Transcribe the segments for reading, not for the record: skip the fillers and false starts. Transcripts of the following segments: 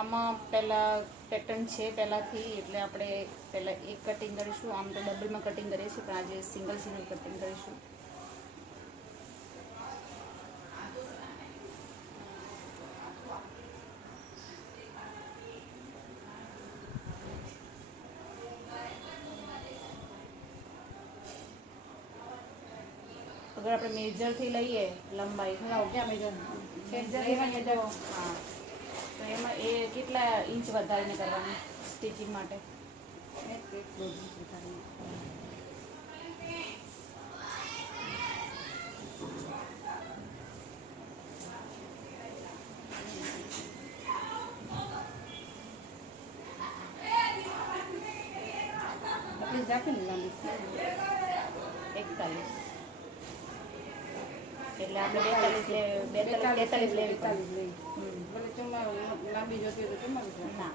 આમાં પહેલાં પેટર્ન છે પહેલાંથી, એટલે આપણે પહેલાં એક કટિંગ કરીશું. આમ તો ડબલમાં કટિંગ કરીએ છીએ, પણ આજે સિંગલ કટિંગ કરીશું. અગર આપણે મેજરથી લઈએ લંબાઈ, મેજરથી તો હા, તો એમાં એ કેટલા ઇંચ વધારીને કરવાનું સ્ટિચિંગ માટે? રાખીને 41, એટલે આપણે 42 લેવી પડે. લાંબી જોતી હોય તો ના,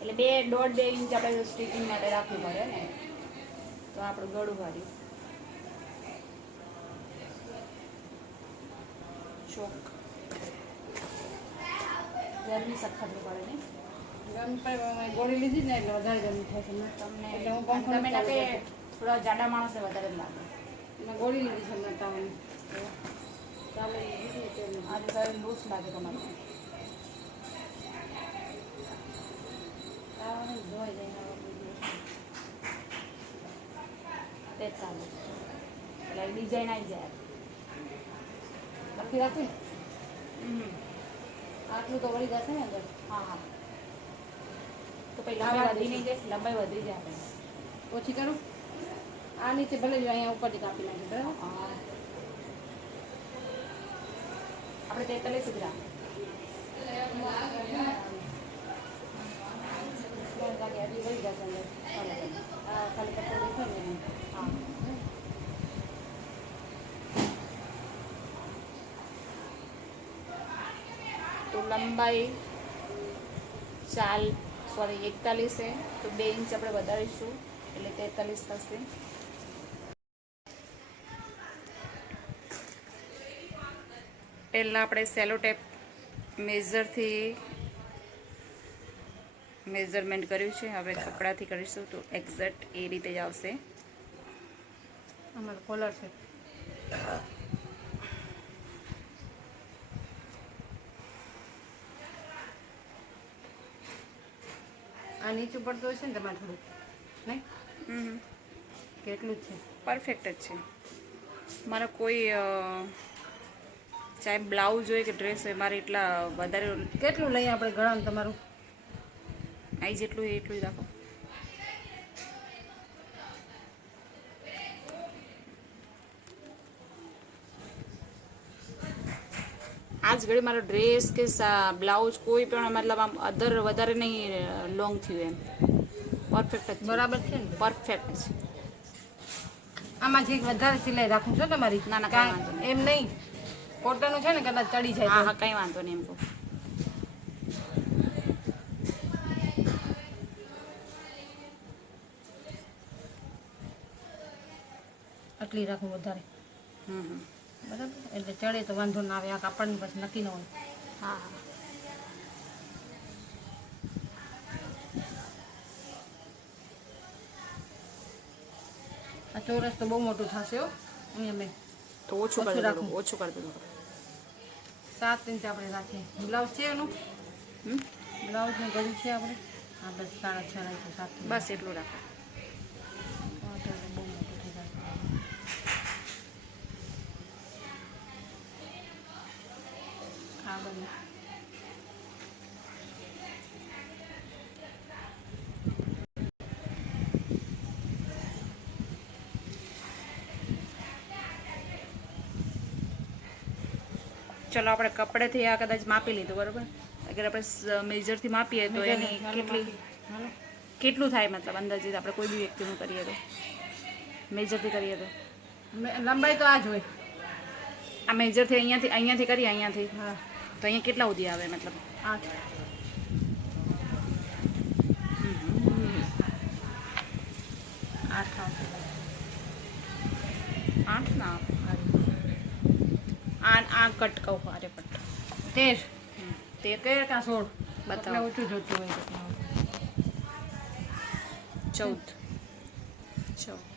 એટલે 1.5-2 ઇંચ આપણે સ્ટિચિંગ માટે રાખવું પડે ને, તો આપણું ગળું વાળી ચોક ગરમી સખત પડે ને. ગોળી લીધી ને એટલે વધારે ગરમી થાય છે તમને એટલે હું તમે ના કે થોડા જાડા માણસે વધારે જ લાગે. મેં ગોળી લીધી છે હમણાં તાવની. ચાલે આજે શરીર લૂઝ લાગે તમારું. તાવની ધોઈ જાય 43 એટલે ડિઝાઇન આવી જાય. લખી રાખી આટલું તો વળી જશે ને અંદર. હા હા, તો પછી લંબાઈ વધી નહીં જાય, લંબાઈ વધી જાય આપણે. ઓછી કરું આ નીચે ભલે જો અહીંયા ઉપરથી કાપી નાખી બરાબર. હા, આપણે 43 ગ્રામ હજી વળી જશે અંદર. ખાલી પત્તો દેખાય ને. હા, તો લંબાઈ 41 છે, તો 2 ઇંચ આપણે વધારીશું એટલે 43 થશે. પહેલાં આપણે સેલો ટેપ મેઝરથી મેઝરમેન્ટ કર્યું છે, હવે કપડાથી કરીશું તો એક્ઝેક્ટ એ રીતે જ આવશે. અમારો કોલર છે. આ નીચું પડતું હશે ને તમારે થોડુંક નહીં? કેટલું જ છે? પરફેક્ટ જ છે. મારા કોઈ ચાહે બ્લાઉઝ હોય કે ડ્રેસ હોય, મારે એટલા વધારે કેટલું લઈએ આપણે ગળાનું તમારું? અહીં જેટલું હોય એટલું જ રાખો. આજ ઘડી મારો ડ્રેસ કે બ્લાઉઝ કોઈ પણ મતલબ આમ અધર વધારે નહીં લોંગ થયું, એમ પરફેક્ટ જ બરાબર છે ને? પરફેક્ટ છે. આમાં જે વધારે સિલાઈ રાખું છો તમારી? ના ના, કાંઈ વાંધો નહીં. એમ નહીં, કોટનનું છે ને કદાચ ચડી જાય. હા હા, કંઈ વાંધો નહીં. એમ કહું આટલી રાખું વધારે. બરાબર, એટલે ચડે તો વાંધો ના આવે. આ કાપડની પછી નક્કી ન હોય. હા હા, આ ચોરસ તો બહુ મોટું થશે હો. અહીંયા મેં તો ઓછું કરી દો, ઓછું કરી દો. 7 ઇંચ આપણે રાખીએ. બ્લાઉઝ છે એનું? બ્લાઉઝનું ગળું છે આપણે? હા, બસ 6.5 રાખીએ. 7 બસ એટલું રાખો. બહુ મોટું થઈ જાય. હા, બધું ચલો, આપણે કપડેથી આ કદાચ માપી લીધું, બરાબર. અગર આપણે મેજરથી માપીએ તો એની કેટલું થાય, મતલબ અંદાજિત આપણે કોઈ બી વ્યક્તિનું કરીએ તો, મેજરથી કરીએ તો લંબાઈ તો આ જ હોય. આ મેજરથી અહીંયાથી કરીએ, અહીંયાથી હા, તો અહીંયા કેટલા સુધી આવે, મતલબ 8. 8 આવશે. 8 ના આ કટ કહું, અરે પટ્ટ 13. 13 13 કાં 16? બતાવો. ઊંચું જોતું હોય તો 14.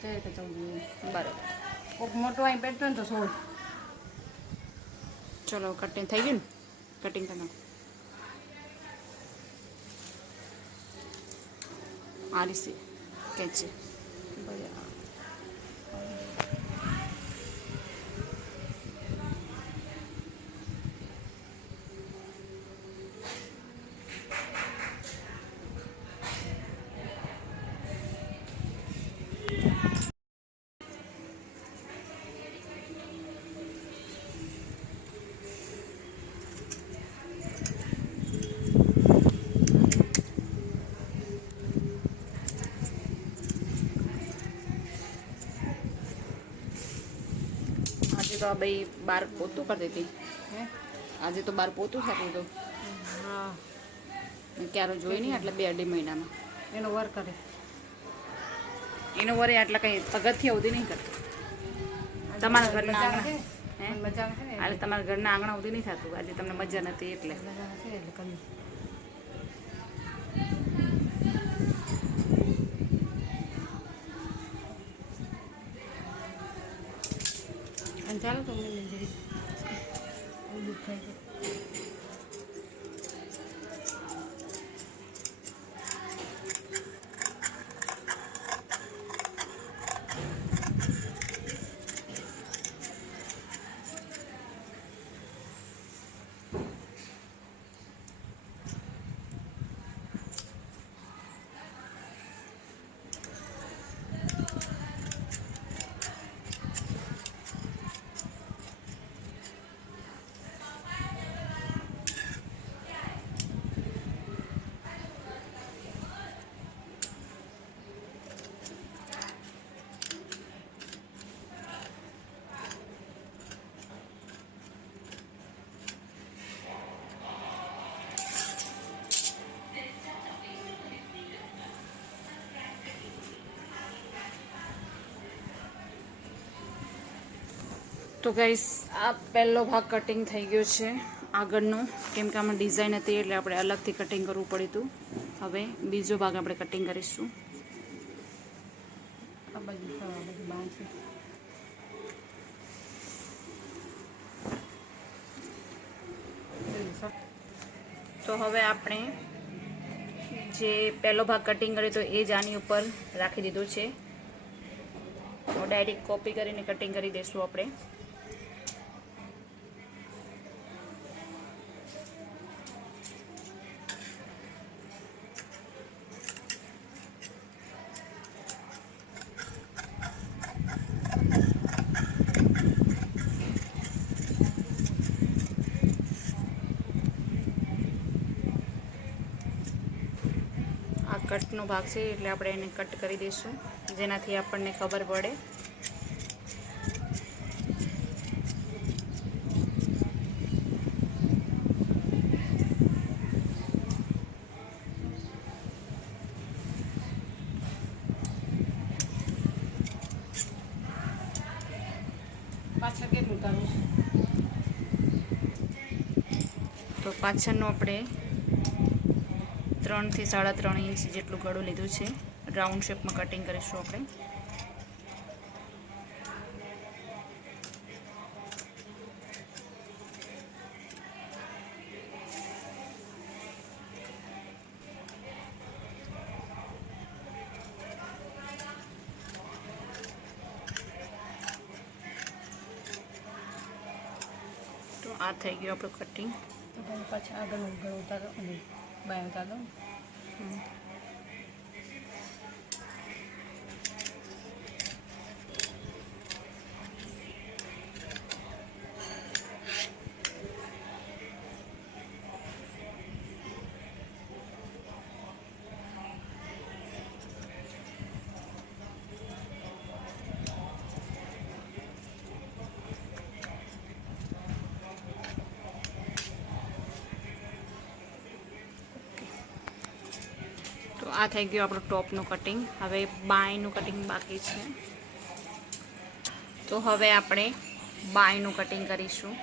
તે રીતે 14 બરાબર. કોઈક મોટું અહીં પહેરતો હોય ને તો 16. ચલો કટિંગ થઈ ગયું ને? કટિંગ કરી નાખો. આ રીતે ખેંચી. આજે તો આ ભાઈ બાર પોતું કરતી હતી. હે આજે તો બાર પોતું થતું હતું. હા ક્યારે જોઈ નહીં એટલે 2-2.5 મહિનામાં. એનો વર કરે એનો વરે આટલા કંઈ પગથિયા સુધી નહીં કરતું. તમારા ઘરના આંગણા હે મજા આવે ને એટલે તમારા ઘરના આંગણા સુધી નહીં થતું. આજે તમને મજા નથી એટલે. મજા આવે એટલે કરી અને ચાલો તો મને જરી દુઃખ થાય છે. તો ગાઈસ આ પહેલો ભાગ કટિંગ થઈ ગયો છે આગળનો, કેમ કે આમાં ડિઝાઇન હતી એટલે આપણે અલગથી કટિંગ કરવું પડ્યું હતું. હવે બીજો ભાગ આપણે કટિંગ કરીશું. આ બાજુ બાંધશે તો હવે આપણે જે પહેલો ભાગ કટિંગ કર્યો તો એ જ આની ઉપર રાખી દીધો છે. તો ડાયરેક્ટ કોપી કરીને કટિંગ કરી દઈશું આપણે. આ કટનો ભાગ છે એટલે આપણે એને કટ કરી દઈશું, જેનાથી આપણને ખબર પડે. પાછળ કેટલું તારું તો પાછળનું આપણે 3 થી 3.5 ઇંચ જેટલું ગળું લીધું છે. રાઉન્ડ શેપમાં કટિંગ કરીશું આપણે. તો આ થઈ ગયું આપણું કટિંગ. તો પછી પાછા આગળનું ઘર ઉતારો અને બાય ઉતારો. આ થઈ ગયું આપણું ટોપનું કટિંગ. હવે બાયનું કટિંગ બાકી છે. તો હવે આપણે બાયનું કટિંગ કરીશું.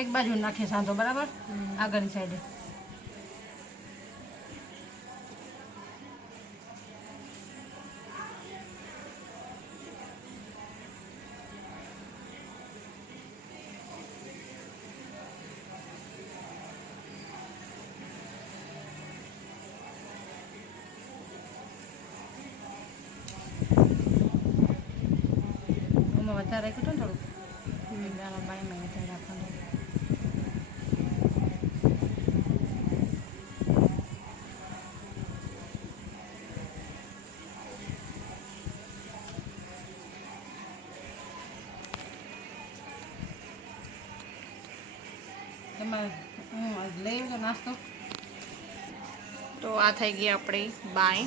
એક બાજુ નાખીએ સાંધો, બરાબર, આગળની સાઈડે. વધારે રાખ્યું હતું ને થોડુંક, દાણા બાયમાં વધારે રાખવાનું. એમાં હું લઈ આવ્યો નાસ્તો. તો આ થઈ ગઈ આપણી બાય.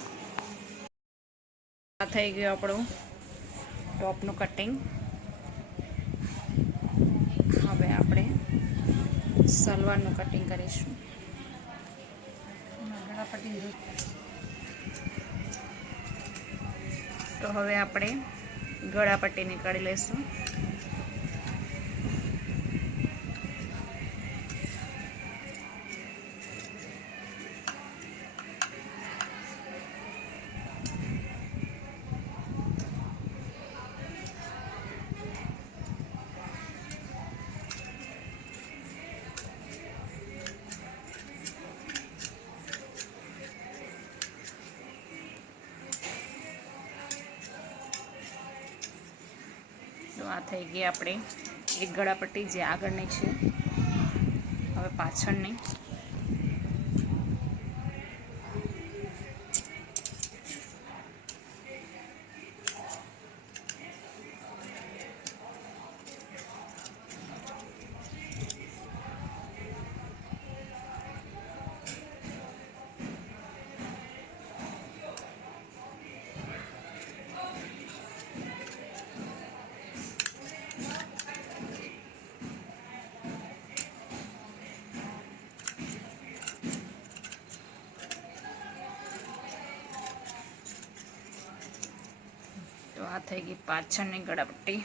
આ થઈ ગયું આપણું ટોપનું કટિંગ. હવે આપણે સલવારનું કટિંગ કરીશું. ગળાપટ્ટી તો હવે આપણે ગળાપટ્ટીની કાઢી લઈશું. તો આ થઈ ગઈ આપણે એક ગળાપટ્ટી જે આગળની છે. હવે પાછળની. તો આ થઈ ગઈ પાછળની ગળાપટ્ટી.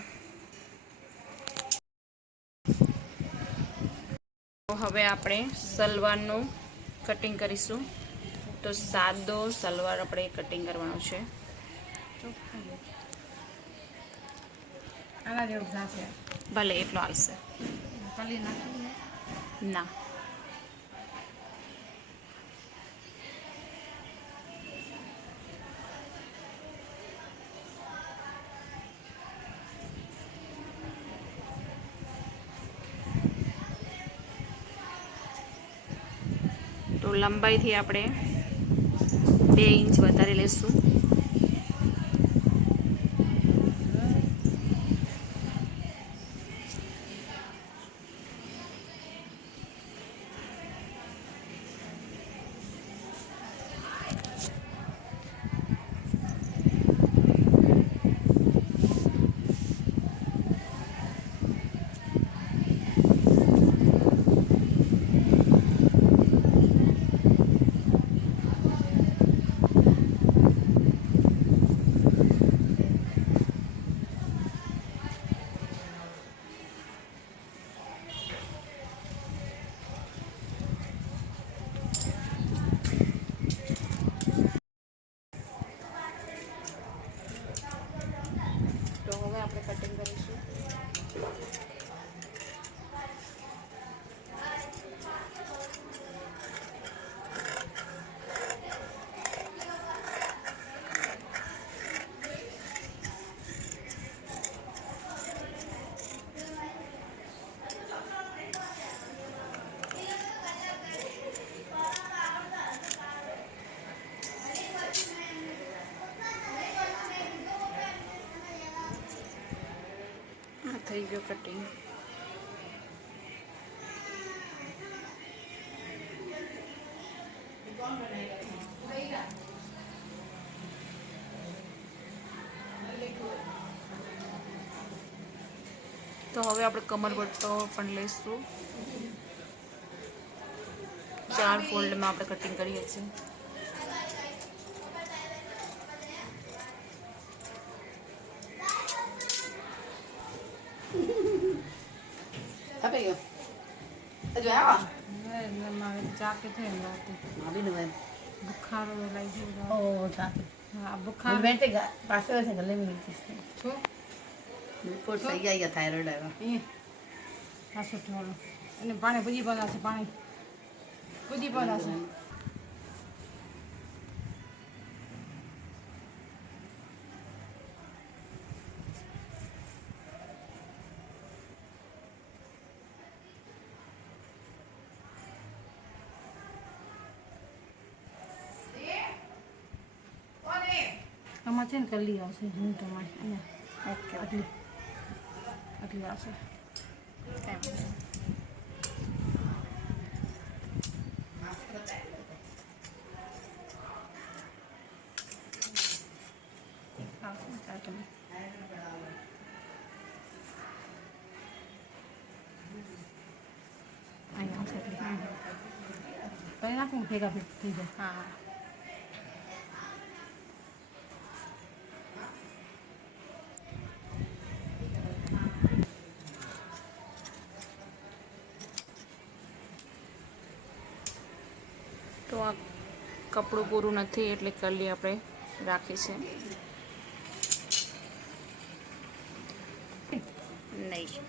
તો હવે આપણે સલવારનું કટિંગ કરીશું. તો સાદો સલવાર આપણે કટિંગ કરવાનો છે. આના જેવું થશે. ભલે એટલો હાલશે. પલ્લી નાખી ના, તો લંબાઈથી આપણે 2 ઇંચ વધારે લેશું. તો હવે આપણે કટિંગ કરીશું. આ થઈ ગયું કટિંગ. તો હવે આપણે કમર પટ્ટો પણ લઈશું. 4 ફોલ્ડમાં આપણે કટિંગ કરીએ છીએ. આપી ગયો. હજુ આવા મારે ચાકે થઈ ને રાતે આવીને એમ બુખારો લાગી ગયો ઓ ચાકે હા બુખાર મેં તે પાસે છે ગલે મેં છું રિપોર્ટ થઈ ગયા થાઇરોઇડ આવ્યા એ પાછું થોડું અને પાણી પૂજી પડ્યા છે પાણી પૂજી પડ્યા છે આમાં છે ને કલી આવશે હું તમારે અહીંયા ઓકે આટલી આટલી આવશે અહીંયા આવશે એટલી કરી નાખું ને ભેગા ભેગ થઈ જાય હા તો આ કપડું પૂરું નથી એટલે કલી આપણે રાખી છે નહીં